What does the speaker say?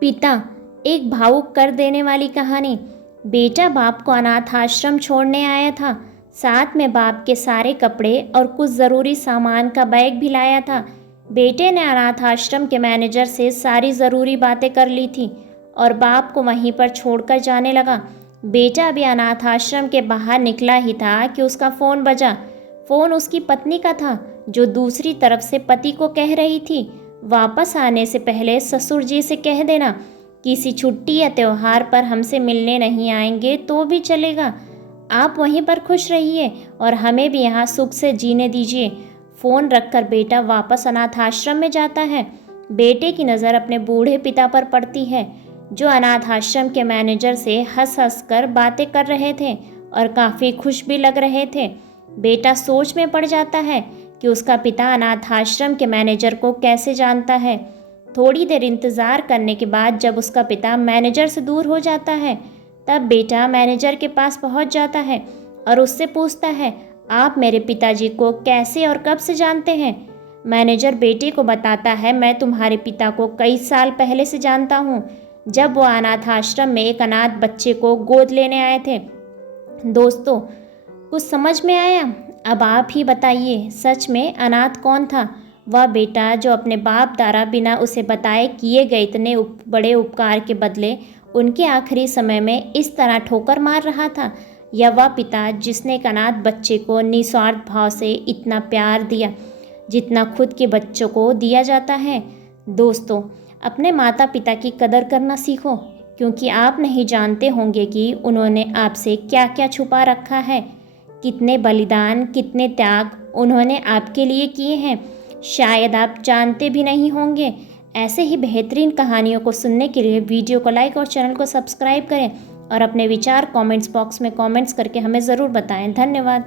पिता, एक भावुक कर देने वाली कहानी। बेटा बाप को अनाथ आश्रम छोड़ने आया था। साथ में बाप के सारे कपड़े और कुछ ज़रूरी सामान का बैग भी लाया था। बेटे ने अनाथ आश्रम के मैनेजर से सारी ज़रूरी बातें कर ली थी और बाप को वहीं पर छोड़कर जाने लगा। बेटा अभी अनाथ आश्रम के बाहर निकला ही था कि उसका फ़ोन बजा। फ़ोन उसकी पत्नी का था, जो दूसरी तरफ से पति को कह रही थी, वापस आने से पहले ससुर जी से कह देना, किसी छुट्टी या त्यौहार पर हमसे मिलने नहीं आएंगे तो भी चलेगा। आप वहीं पर खुश रहिए और हमें भी यहाँ सुख से जीने दीजिए। फ़ोन रखकर बेटा वापस अनाथ आश्रम में जाता है। बेटे की नज़र अपने बूढ़े पिता पर पड़ती है, जो अनाथ आश्रम के मैनेजर से हंस हंस कर बातें कर रहे थे और काफ़ी खुश भी लग रहे थे। बेटा सोच में पड़ जाता है कि उसका पिता अनाथ आश्रम के मैनेजर को कैसे जानता है। थोड़ी देर इंतज़ार करने के बाद जब उसका पिता मैनेजर से दूर हो जाता है, तब बेटा मैनेजर के पास पहुंच जाता है और उससे पूछता है, आप मेरे पिताजी को कैसे और कब से जानते हैं? मैनेजर बेटे को बताता है, मैं तुम्हारे पिता को कई साल पहले से जानता हूँ, जब वो अनाथ आश्रम में एक अनाथ बच्चे को गोद लेने आए थे। दोस्तों, कुछ समझ में आया? अब आप ही बताइए, सच में अनाथ कौन था? वह बेटा जो अपने बाप द्वारा बिना उसे बताए किए गए इतने बड़े उपकार के बदले उनके आखिरी समय में इस तरह ठोकर मार रहा था, या वह पिता जिसने एक अनाथ बच्चे को निस्वार्थ भाव से इतना प्यार दिया जितना खुद के बच्चों को दिया जाता है? दोस्तों, अपने माता पिता की कदर करना सीखो, क्योंकि आप नहीं जानते होंगे कि उन्होंने आपसे क्या क्या छुपा रखा है, कितने बलिदान, कितने त्याग उन्होंने आपके लिए किए हैं। शायद आप जानते भी नहीं होंगे। ऐसे ही बेहतरीन कहानियों को सुनने के लिए वीडियो को लाइक और चैनल को सब्सक्राइब करें और अपने विचार कमेंट्स बॉक्स में कमेंट्स करके हमें ज़रूर बताएं। धन्यवाद।